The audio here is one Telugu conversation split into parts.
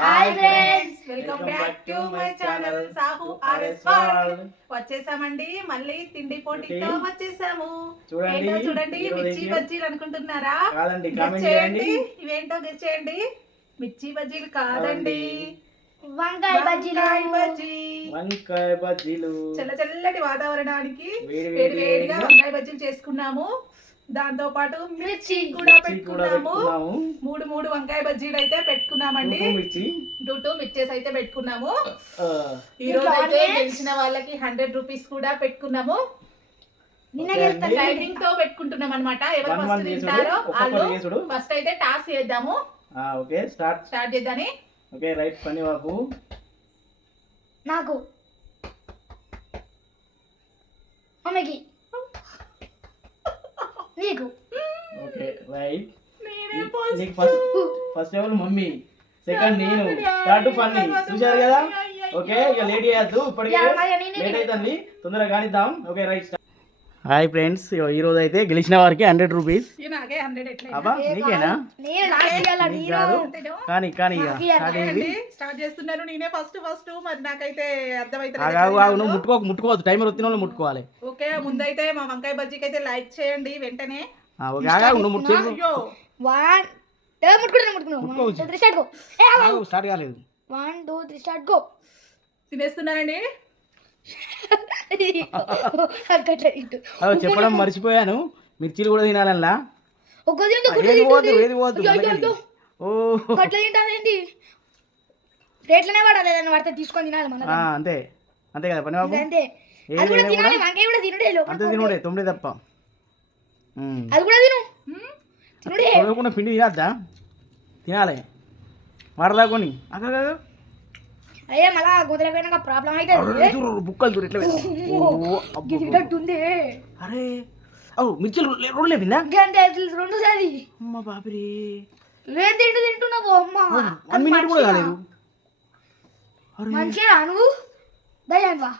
Hi friends, welcome back to my channel Sahu RS world. వచ్చేసామండి, మళ్ళీ తిండి పోటీతో వచ్చేసాము. ఏంటో చూడండి, మిర్చి బజ్జీలు అనుకుంటున్నారా? గెస్ చేయండి, ఇవేంటో గెస్ చేయండి. మిర్చి బజ్జీలు కాదండి, వంకాయ బజ్జీలు. చల్లటి వాతావరణానికి వేడి వేడిగా వంకాయ బజ్జీలు చేసుకున్నాము. దాంతో పాటు మిర్చి కూడా పెట్టుకున్నాము. మూడు వంకాయ బజ్జీలు అయితే పెట్టుకున్నామండి. టూ మిర్చెస్ అయితే పెట్టుకున్నాము. ఈ రోజు అయితే గెలిచిన వాళ్ళకి 100 రూపీస్ కూడా పెట్టుకున్నాము. టైమింగ్ తో పెట్టుకుంటున్నాం అనమాట. ఎవరు ఫస్ట్ తింటారో వాళ్ళు. ఫస్ట్ అయితే టాస్ చేద్దాము. ఓకే, స్టార్ట్ చేద్దాని. Okay, right. పని బాబు నాకు మమ్మీకి నీకు. Okay, right. నీకు ఫస్ట్ ఎవరు? మమ్మీ. సెకండ్ నేను. Third funny. చూశారు కదా? ఓకే, ఇక లేట్ చేయద్దు, ఇప్పటికే లేట్ అవుతుంది, తొందరగా కానిద్దాం. Okay, right. హాయ్ ఫ్రెండ్స్, ఈ రోజు అయితే గెలిచిన వారికి 100 రూపీస్. అబ్బా, నీకేనా? కానీ స్టార్ట్ చేస్తున్నాను నేనే ఫస్ట్. మరి నాకైతే నువ్వు ముట్టుకోవద్దు. టైమర్ వచ్చిన వాళ్ళు ముట్టుకోవాలి. ఓకే, ముందైతే మా వంకాయ బజ్జీకి అయితే లైక్ చేయండి వెంటనే. స్టార్ట్ కాలేదు. 1 2 3 స్టార్ట్ గో. తినేస్తున్నానండి. చెప్పడం మర్చిపోయాను, మిర్చీలు కూడా తినాలన్నా. రేట్లనే పడాలి, పడితే తీసుకొని తినాలి మనం. అంతే అంతే కదా పని బాబు. అంతే, అది కూడా తినాలి. వంకాయ కూడా తినుడే, అంతే తినుడే, 9 తప్ప. అది కూడా తిను. పిండి తినద్దా? తినాలి. వాడదా కొన్ని అయ్యే మళ్ళా గొంతుల పోయినాక ప్రాబ్లం అయితే బుక్కలు ఎట్లా గిరిగట్టుంది. అరే మిర్చిలు రెండు లేపిందా? రెండు సారి అమ్మ బాబరి, ఏం తింటున్నావు అమ్మ? 1 మినిట్ కూడా కాలేదు. మంచిగా నువ్వు దయ్యాన్వా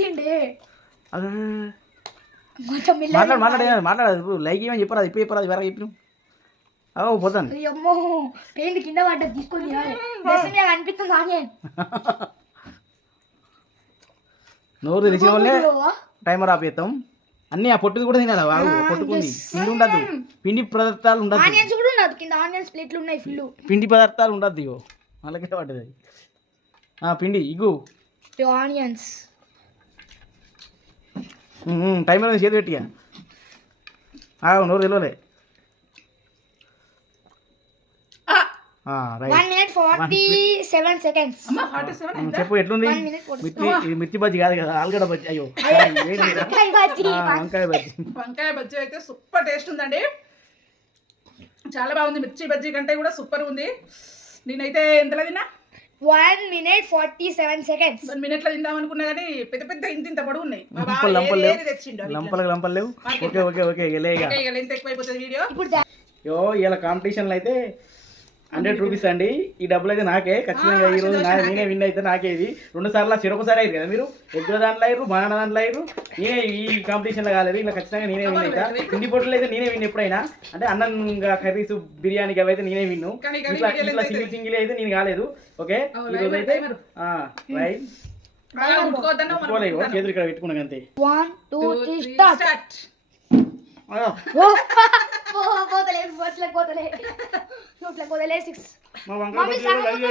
తింటే మాట్లాడదు. లైక్ ఏమని చెప్పరాదు, ఇప్పుడు చెప్పరాదు, వేరే చెప్పిన పోతాను. అమ్మో, పెయింట్ కింద పడ్డ తీసుకొని అనిపిస్తుంది. నోరు తెలిసిన వాళ్ళే టైమర్ ఆపేస్తాం. అన్ని ఆ పొట్టుది కూడా తినాలి. బాగు పొట్టుకుంది. పిండి ఉండద్దు, పిండి పదార్థాలు ఉండదు. పిండి పదార్థాలు ఉండద్దు. ఇగో వాళ్ళకే పడ్డది పిండి. ఇగు ఆనియన్స్. టైమర్ చేతి పెట్టిగా. నోరు తెలియలే. 1 minute 47 seconds. చెప్పు, ఎట్లుంది? మిర్చి బజ్జీ కాదు కదా, ఆలుగడ్డ బజ్జీ. అయ్యో, వంకాయ బజ్జీ అయితే సూపర్ టేస్ట్ ఉందండి. చాలా బాగుంది. మిర్చి బజ్జీ కంటే కూడా సూపర్ ఉంది. నేనైతే ఎంతలో తిన్నా? 1 minute 47 seconds. 1 minute లో తిందాం అనుకున్నా కానీ పెద్ద ఇంత పొడవు ఉన్నాయి. లంపలు లేవు. ఓకే ఓకే ఓకే, ఎంత ఎక్కువైపోతుంది వీడియో. ఇలా కాంపిటీషన్లో అయితే 100 రూపీస్ అండి. ఈ డబ్బులు అయితే నాకే ఖచ్చితంగా. ఈ రోజు నేనే విన్ అయితే నాకే. ఇది 2 సార్లు చెరొకసారి అయ్యారు కదా మీరు. ఎగ్గుల దాంట్లో అయ్యారు, బనానా దాంట్లో అయ్యారు. నేనే ఈ కాంపిటీషన్లో కాలేదు, ఇలా ఖచ్చితంగా నేనే విన్ అవుతా. పిండి పొట్టులు అయితే నేనే విన్ ఎప్పుడైనా. అంటే అన్నం కర్రీస్, బిర్యానీకి అవి అయితే నేనే విన్ను. ఇట్లా సింగిల్ అయితే నేను కాలేదు. ఓకే, ఈ రోజు అయితే రైట్. చేతులు ఇక్కడ పెట్టుకున్నాను అంతే. 1 2 3 స్టార్ట్.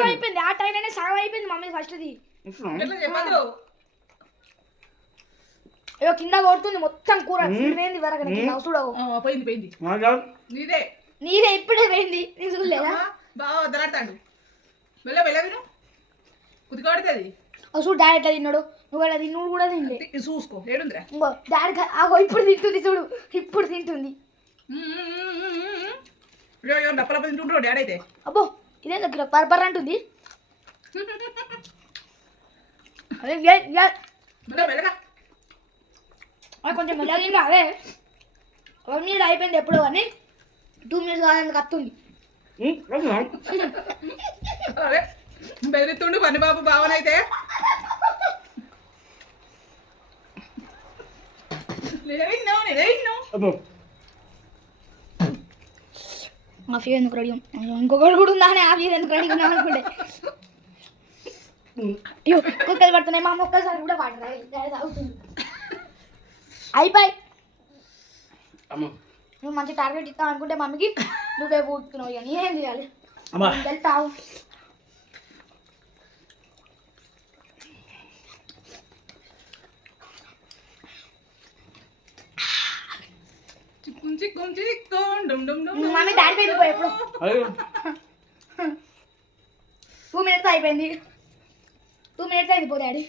అయిపోయింది. ఆ టైం అయినా సగం అయిపోయింది. మమ్మీ ఫస్ట్ కింద కొడుతుంది మొత్తం కూర. నీదే ఇప్పుడే పోయింది. నేను చూడలేదా? బాగా వద్దలాడతాడు. కుదికొడుతుంది. చూడు డాడీ ఎట్లా తిన్నాడు. నువ్వు ఎలా తిన్నాడు కూడా తిండి చూసుకో. లేడుందిరా డాడీ. ఆగో ఇప్పుడు తింటుంది చూడు, ఇప్పుడు తింటుంది. డప్పలప్ప తింటుంటాడు డాడీ అయితే. అబ్బో, ఇదే దగ్గర పర్పర్ అంటుంది. కొంచెం మెల్లగా అదే 1 minute అయిపోయింది ఎప్పుడో కానీ 2 minutes కాదని కత్తుంది. బెదిరిస్తుండు పని బాబు భావనైతే. మా ఫీవర్ ఎందుకు రెడీ ఇంకొకటి కూడా ఉందా అని ఆ ఫీవర్ ఎందుకు రెడీ ఉన్నా అనుకుంటే అయ్యో కుక్కలు పడుతున్నాయి మా అమ్మ ఒక్కసారి కూడా పడరా అవుతుంది అయిపోయి నువ్వు మంచి టార్గెట్ ఇస్తావు అనుకుంటే మమ్మీకి నువ్వే పూడుతున్నావు ఇక నేనేం చేయాలి వెళ్తావు మమ్మీ దాడిపోయింది పోయి ఎప్పుడు 2 minutes అయిపోయింది 2 minutes అయింది పో daddy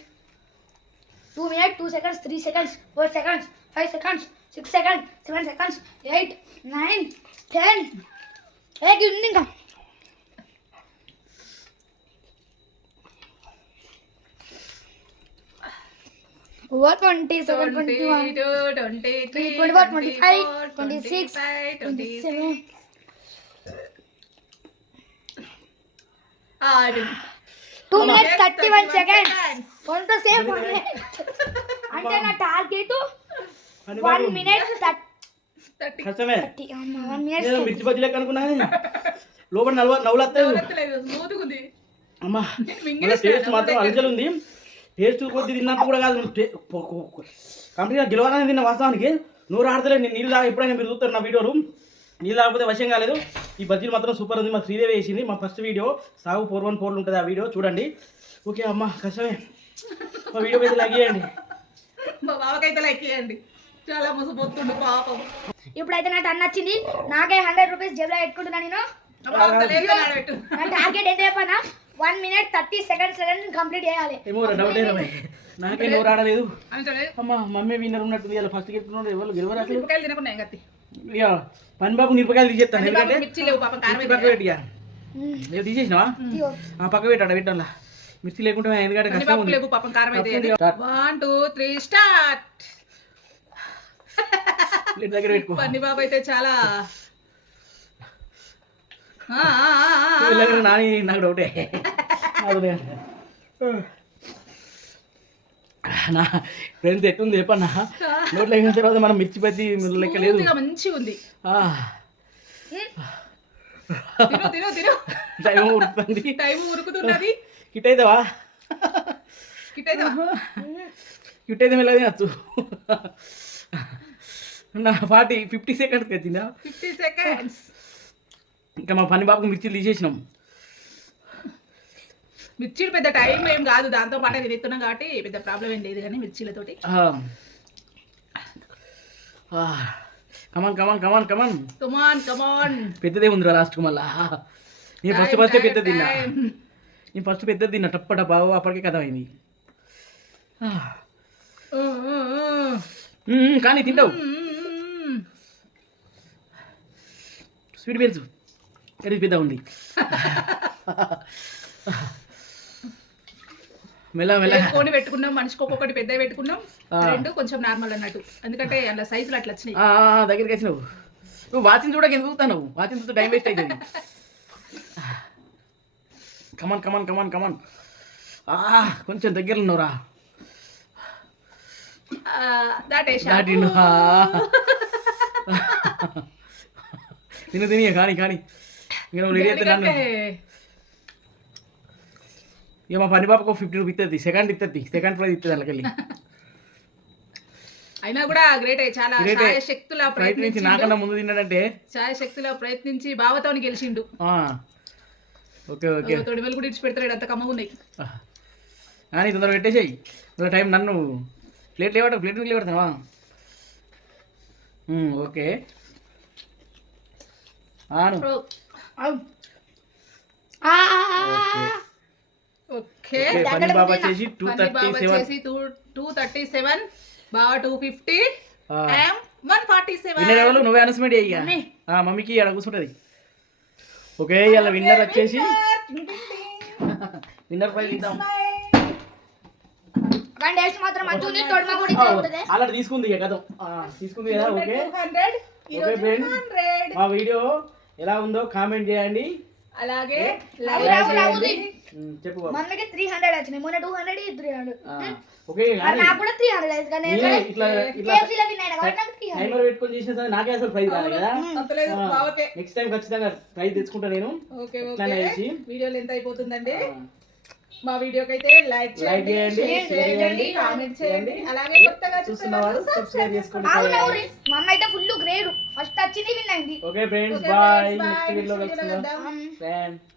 2 minutes 2 seconds 3 seconds 4 seconds 5 seconds 6 seconds 7 seconds 8 9 10 ఏ ఉంది ఇంకా What 27, 21, 23, 24, 25, 26, 27. 2 minutes 31 seconds. కొంత సేపు ఉంది. అంటే నా టార్గెట్ 1 minute 30. కష్టమే 1 minute. నేను మిర్చి బజ్జీ లెక్క అనుకున్నాను లోపల నవ్వులత్తాయి అమ్మా టేస్ట్ మాత్రం అలజలు ఉంది టేస్ట్ కొద్ది తిన్నట్టు కూడా కాదు కంప్లీట్గా గెలవాలని తిన్న వాస్తవానికి నూరు ఆడతలే నేను నీళ్ళు తాగా ఎప్పుడైనా మీరు చూస్తారు నా వీడియోలు నీళ్ళు తాగకపోతే వశం కాలేదు ఈ బజ్జీలు మాత్రం సూపర్ ఉంది మా శ్రీదేవి వేసింది మా ఫస్ట్ వీడియో సాగు 414 ఉంటుంది ఆ వీడియో చూడండి ఓకే అమ్మ కష్టమే మా వీడియోకి అయితే లైక్ చేయండి మా బావకైతే లైక్ చేయండి చాలా మోసపోతుండు పాపం ఇప్పుడైతే నా టన్ వచ్చింది నాకే 100 రూపీస్ జేబులో పెట్టుకుంటున్నా నేను నా టార్గెట్ ఎంత చెప్పనా 1 minute 30 seconds కంప్లీట్ చేయాలి ఏమో డౌట్ అయినా నాకే నోరు ఆడలేదు అమ్మ మమ్మీ విన్నర్ ఉన్నట్టుంది ఇలా ఫస్ట్ గెలుపుతున్నాడు ఎవరు గెలవరు అసలు మిరపకాయలు తినకున్నాయి గట్టి ఇక పని బాబు మిరపకాయలు తీసేస్తాను ఎందుకంటే మిర్చి లేవు పాపం కారం పక్క పెట్టియా నేను తీసేసినావా పక్క పెట్టాడు పెట్టాలా మిర్చి లేకుంటే ఎందుకంటే కష్టం ఉంది లేవు పాపం కారం అయితే 1 2 3 స్టార్ట్ ప్లేట్ దగ్గర పెట్టుకో పన్ని బాబు అయితే చాలా నాని నాకు డౌటే నా ఫ్రెండ్స్ ఎట్టుంది చెప్పన్నా నోట్లో అయిన తర్వాత మనం మిర్చి బజ్జీ లెక్క లేదు మంచిగా ఉంది టైం ఉరుకుతుంది టైం ఉరుకుతున్నది కిట్ అవుతావా కిట్ అయితే మెల్లగా తినచ్చు నా 50 seconds వచ్చిందా 50 seconds ఇంకా మా పని బాబుకు మిర్చిలు తీసేసినాం మిర్చిలు పెద్ద టైం ఏం కాదు దాంతో పాటు తిరుగుతున్నాం కాబట్టి పెద్ద ప్రాబ్లం ఏం లేదు కానీ మిర్చిలతోటి కమాన్ కమాన్ కమాన్ కమాన్ కమాన్ కమాన్ పెద్దదే ఉందిరా లాస్ట్కి మళ్ళా నేను ఫస్ట్ పెద్ద తిన్నా నేను ఫస్ట్ పెద్ద తిన్నా టప్ప బాబు అప్పటికే కథ అయింది కానీ తింటావు స్వీట్ బీన్స్ ఎడిది పెద్ద ఉంది మెల్ల మెల్ల కోని పెట్టుకున్నాం మనిషికి ఒక్కొక్కటి పెద్ద పెట్టుకున్నాం రెండు కొంచెం నార్మల్ అన్నట్టు ఎందుకంటే అలా సైజులు అట్లా వచ్చినాయి దగ్గరికి వచ్చినావు నువ్వు వాచింగ్ చూడక ఎందుకు చూస్తావు వాచింగ్ చూస్తే టైం వేస్ట్ అవుతుంది కమాన్ కమాన్ కమాన్ కమాన్ కొంచెం దగ్గర ఉన్నావురా దాటిండు తిని కానీ కానీ ఇంకా నువ్వు రెడీ అయితే నన్ను ఇక మా పని పాపకు 50 రూపీస్ ఇస్తుంది సెకండ్ ప్రైజ్ ఇస్తుంది అందుకెళ్ళి అయినా కూడా గ్రేట్ చాలా శక్తుల ప్రయత్నించి నాకన్నా ముందు తిన్నాడంటే శక్తుల ప్రయత్నించి బావతో గెలిచిండు ఓకే ఓకే తొడిమలు కూడా ఇచ్చి పెడతాడు అంత కమ్మగా ఉన్నాయి కానీ తొందరగా పెట్టేసేయి టైం నన్ను ప్లేట్ లేవడతావా ఓకే ఓకే పని బాబా వచ్చేసి 237 బాబా 250 147 విన్నర్ ఎవరు నువ్వే అనౌన్స్మెంట్ అయ్యా మమ్మీకి అక్కడ కూర్చుంటది ఓకే ఇలా విన్నర్ వచ్చేసి విన్నర్ ప్రైజ్ ఇద్దాం అలా తీసుకుంది కదా తీసుకుంది కదా ఓకే ఓకే ఫ్రెండ్స్ మా వీడియో ఎలా ఉందో కామెంట్ చేయండి అలాగే చెప్పు మనకి 300 వచ్చినాయి మొన్న 200 300 ఓకే మరి నాకు కూడా 300 అయితే కానీ ఇట్లా ఇట్లా KFC లో విన్ అయినా కాబట్టి నాకు 300 టైమర్ పెట్టుకొని చేసిన సరే నాకే అసలు ప్రైజ్ రాదు కదా అంతలేదు బావకే. నెక్స్ట్ టైం ఖచ్చితంగా ప్రైజ్ తెచ్చుకుంటా నేను ఓకే ఇట్లానే ఓకే చేసి. వీడియో లెంత్ అయిపోతుందండి. మా వీడియోకి అయితే లైక్ చేయండి, చేయండి, షేర్ షేర్ చేయండి, చేయండి, కామెంట్ చేయండి. అలాగే కొత్తగా చూస్తున్న వాళ్ళు సబ్స్క్రైబ్ చేసుకోండి. అవును అవును మా అమ్మ అయితే ఫుల్ గ్రేడ్ ఫస్ట్ వచ్చింది విన్ అయింది okay friends okay bye friends, next bye. వీడియోలో నెక్స్ట్ వీడియోలో కలుసుకుందాం కలుద్దాం. ఫ్రెండ్స్